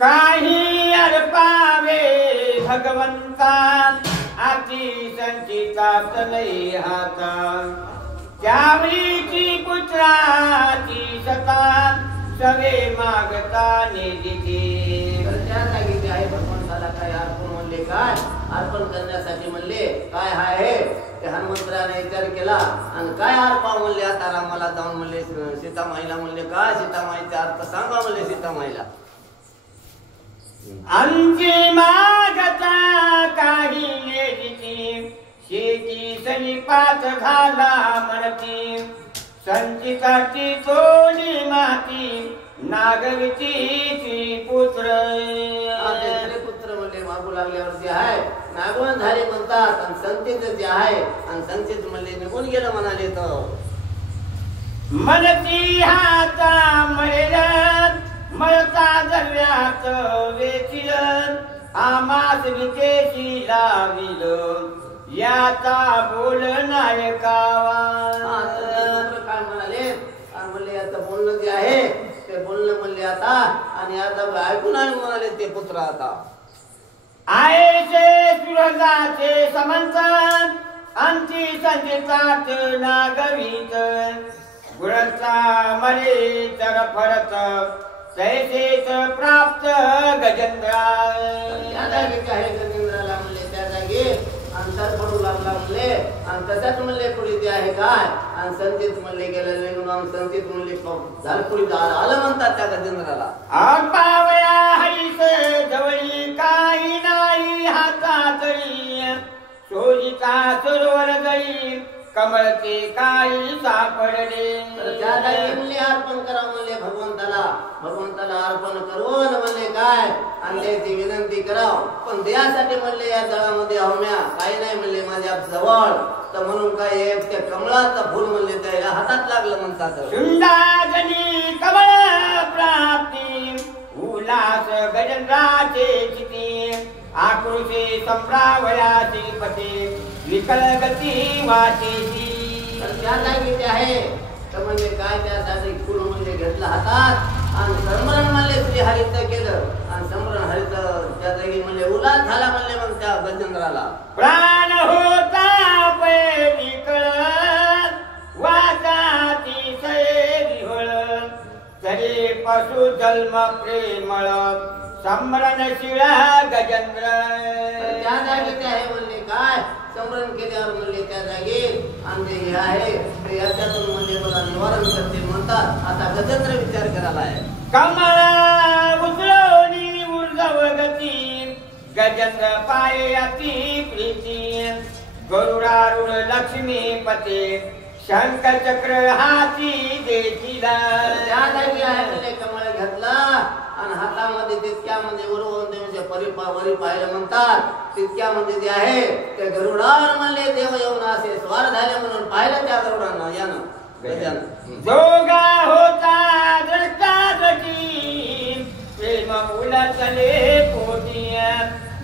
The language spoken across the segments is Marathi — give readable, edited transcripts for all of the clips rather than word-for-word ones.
काही अर्पावे भगवंता आती संचितात लई हाता त्यावेळीची पुत्राची सता सवे मागता निधीची त्या जागी आहे भगवंताला काय अर्पण म्हणले काय अर्पण करण्यासाठी म्हणले काय आहे ते हनुमंतराने विचार केला आणि काय अर्पाव म्हणले आता रामाला जाऊन म्हणले सीतामाईला म्हणले काय सीतामाईचा अर्थ सांगा म्हणले सीतामाईला आमची मागता काही येती शेती सनिपात झाला म्हणती संचिताची तोडी माती नागवतीची पुत्र पुत्र म्हणले मागू लागल्यावर जे आहे नागवण झाले म्हणतात आणि संचित जे आहे आणि संचित म्हणले निघून गेलं म्हणाले तर मनती हाता मरेल मरता दर्यात वेचिल आमास विकेशी लाविल याचा बोल नायकावा काय म्हणाले म्हणले आता बोलणं जे आहे ते बोलणं म्हणले आता आणि आता ऐकून आले म्हणाले ते पुत्र आता आयचे सुरजाचे समंतन अंती संचितात नागवीत गुणचा मरे तर फरत तैसेच प्राप्त गजेंद्रा त्या जागी आहे गजेंद्राला म्हणले त्या जागी अंतर पडू लागला म्हणले आणि तसंच म्हणले पुढे ते आहे काय आणि संचित म्हणले गेलं निघून संचित म्हणले झालं पुढे आलं म्हणतात त्या गजेंद्राला पावया हरीस जवळी काही नाही हातातरी शोधिता सरोवर गई कमळते काही सापडले त्या जागी म्हणले अर्पण करा म्हणले भगवंताला अर्पण करून म्हणले काय आणि त्याची विनंती कराव पण देयासाठी म्हणले या जळामध्ये हवम्या काही नाही म्हणले माझ्या जवळ तर म्हणून काय एक त्या कमळाचं फूल म्हणले त्याला हातात लागलं म्हणतात शुंडाजनी कमळ प्राप्ती उल्हास गजेंद्राचे चिती आकृषे संभ्रावयाची पते विकल गती वाचेची त्या जागी ते आहे तर म्हणजे काय त्यासाठी फूल म्हणजे घेतलं हातात आणि समरण म्हणले श्री हरित केलं आणि समरण हरित त्या जागी म्हणले उल्हास झाला म्हणले मग त्या गजेंद्राला प्राण होता पैरी कळत वाचाती सैरी हळत तरी पशु जन्म प्रेमळ समरण शिळा गजेंद्र त्या जागी ते आहे म्हणले काय समरण केल्यावर म्हणले त्या जागी आणि हे आहे ते याच्यातून म्हणले मला निवारण करते म्हणतात आता गजेंद्र विचार करायला आहे कमळ उजळवणी ऊर्जव गती गजेंद्र पाये अति प्रीती गरुडारूढ लक्ष्मीपते शंख चक्र हाती देतीला त्या जागी आहे म्हणले कमळ घेतला आणि हातामध्ये तितक्यामध्ये वरून म्हणजे वरी पाहिलं म्हणतात तितक्यामध्ये जे आहे ते गरुडावर म्हणले देव येऊन असे स्वार झाले म्हणून पाहिलं त्या गरुडांना यानं गजानन जोगा होता द्रष्टा द्रष्टी प्रेम उलटले पोटी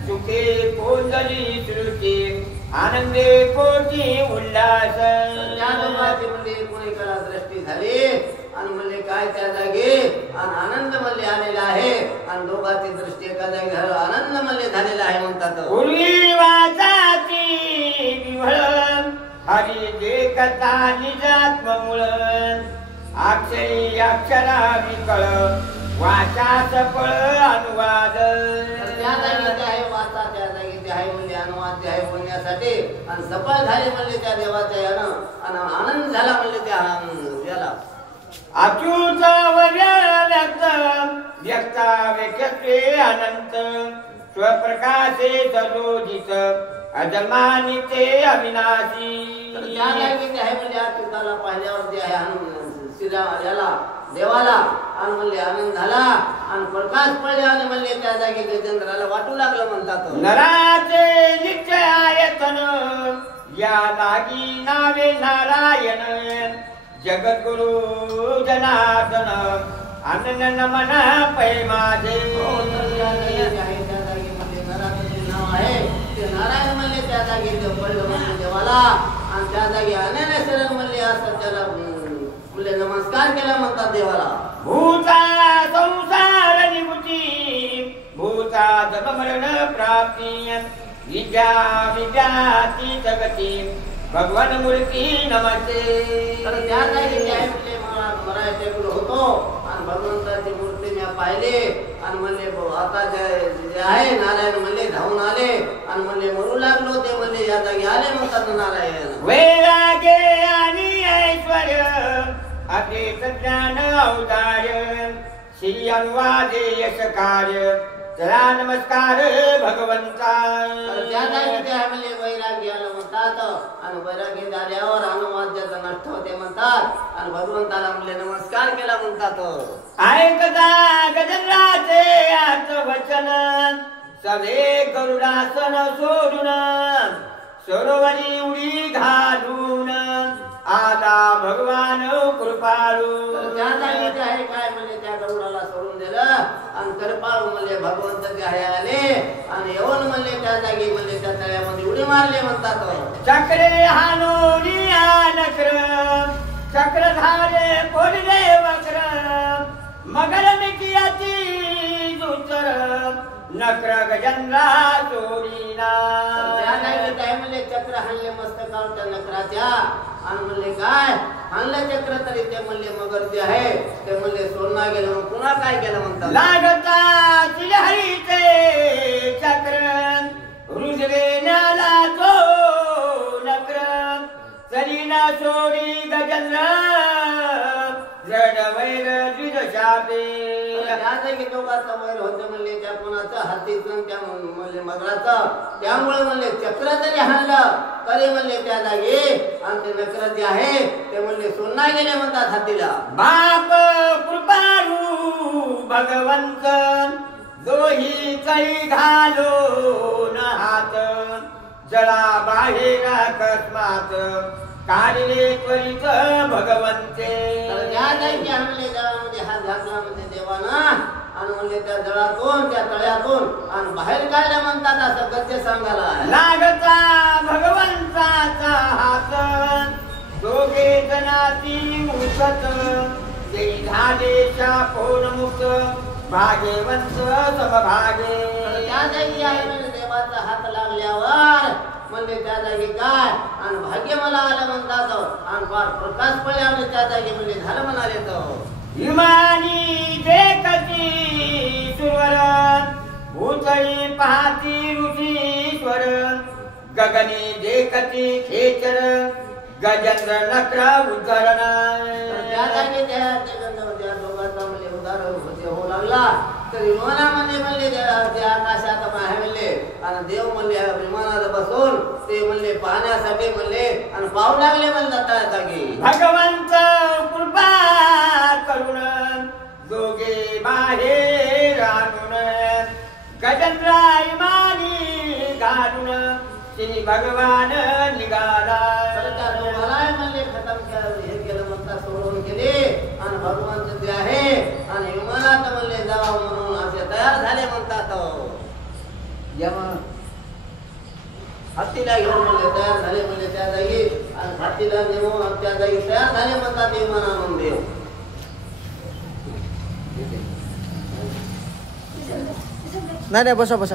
सुखे कोंदली सृष्टी आनंदे कोटी उल्हास त्या दोघांची म्हणले कोणीकडे दृष्टी झाली आणि म्हणले काय त्या जागी आणि आनंद म्हणले आलेला आहे आणि दोघांची दृष्टी एका जागी आनंद म्हणले झालेला आहे म्हणतात पूर्वी वाचाची विवळ हरी देखता निजात्ममूळ अक्षरी अक्षरा विकळ वाचा सफळ अनुवाद त्या जागी ते आहे वाचा त्या जागी ते आहे म्हणजे अनुवाद ते आहे बोलण्यासाठी आणि सफळ झाले म्हणले त्या देवाच्या यानं आणि आनंद झाला म्हणले त्या याला अच्युत व्यक्त व्यक्ता व्यक्ते अनंत स्वप्रकाशे सरोजित अजमानिते अविनाशी त्या जागी ते आहे म्हणजे अच्युताला पाहिल्यावर जे आहे याला देवाला आणि म्हणले आनंद झाला आणि प्रकाश पडले आणि म्हणले त्या जागी गजेंद्राला वाटू लागलं म्हणतात नराचे नित्य आयतन या लागी नावे नारायण जगद्गुरु जनार्दन अनन नमन पै माझे नाव आहे ते नारायण म्हणले त्या जागी पडलं म्हणले देवाला आणि त्या जागी अनन्य शरण म्हणले असं त्याला म्हणले नमस्कार केला म्हणतात देवाला भूता संसार निवृत्ती मरण प्राप्ती विद्या विद्याती जगती भगवान मूर्ती नमस्ते. तर त्या जागी काय म्हणले मला टेकलो होतो आणि भगवंताची मूर्ती मी पाहिले आणि म्हणले आता जे आहे नारायण म्हणले धावून आले आणि म्हणले मरू लागलो ते म्हणले या जागी आले म्हणतात नारायण. वैराग्य आणि ऐश्वर्य अतिशय ज्ञान अवतार श्री अनुवादे यश कार्य चला नमस्कार भगवंता. त्या जागी ते आहे म्हणले वैराग्य आलं म्हणतात आणि वैराग्य झाल्यावर अनुवाद्याचा नष्ट होते म्हणतात आणि भगवंताला म्हणले नमस्कार केला म्हणतात. ऐकता गजराचे वचन सवे गरुडासन सोडून सरोवरी उडी घालून आला भगवान कृपाळू. त्या जागी ते आहे काय म्हणजे त्या गरुडाला सोडून दिलं आणि कृपाळू म्हणले भगवंत जे आहे आले आणि येऊन म्हणले त्या जागी म्हणले त्या तळ्यामध्ये उडी मारले म्हणतात. चक्रे हानोनी नक्र चक्रधारे पोडले वक्र मगर मिकियाची जुचर नक्र गजंद्रा चोरीना. त्या जागी काय म्हणले चक्र हाणले मस्तकावर त्या नकराच्या आणि म्हणले काय हाणलं चक्र तरी ते म्हणले मगर जे आहे ते म्हणले सोडना गेलं पुन्हा काय केलं म्हणतात. लागता तिलहरीचे चक्र रुजवे नाला तो नक्र चलीना सोडी गजंद्र जड वैर द्विज शापे. त्या जागी दोघांचा वैर होते म्हणले त्या कोणाचं हातीचं त्या म्हणले मगराचं त्यामुळे म्हणले चक्र जरी हाणलं तरी म्हणले त्या जागी आणि ते नक्र जे आहे ते म्हणले सोडना गेले म्हणतात हातीला. बाप कृपाळू भगवंत दोही चळी घालून हात जळा बाहेर अकस्मात काढले त्वरित भगवंते. त्या जागी आणले जळामध्ये हात घातला म्हणजे देवाना आणि म्हणले त्या जळातून त्या तळ्यातून आणि बाहेर काढल्या म्हणतात असं गद्य सांगायला. लागता भगवंताचा हात दोघे जनाती मुसत ते झाले शापोन मुक्त भाग्यवंत समभागे. त्या जागी आहे म्हणजे देवाचा हात लागल्यावर म्हणले त्या जागी काय आणि भाग्य मला आलं म्हणतात आणि फार प्रकाश पडल्यावर त्या जागी म्हणजे झालं म्हणाले. तो विमानी देखती सुरवर भूतळी पाहती ऋषीश्वर गगनी देखती खेचर गजेंद्र नक्र उद्धरण. त्या जागी त्या दोघांचा म्हणजे उदाहरण होऊ लागला तर विमानामध्ये म्हणले त्या आकाशात आहे म्हणले आणि देव म्हणले विमानात बसून ते म्हणले पाहण्यासाठी म्हणले आणि पाहू लागले म्हणतात त्या जागी. भगवंत कृपा करुण दोघे बाहेर आणून गजेंद्र इमानी घालून श्री भगवान निघाला. म्हणले खतम केलं हे केलं म्हणतात सोडून गेले आणि भगवंत जे आहे आणि विमानात म्हणले जावा म्हणून असे तयार झाले म्हणतात. जेव्हा हत्तीला घेऊन म्हणले तयार झाले म्हणले त्या जागी आणि हत्तीला नेऊन त्या जागी तयार झाले म्हणतात विमानामधून देव. नाही बसा बसा.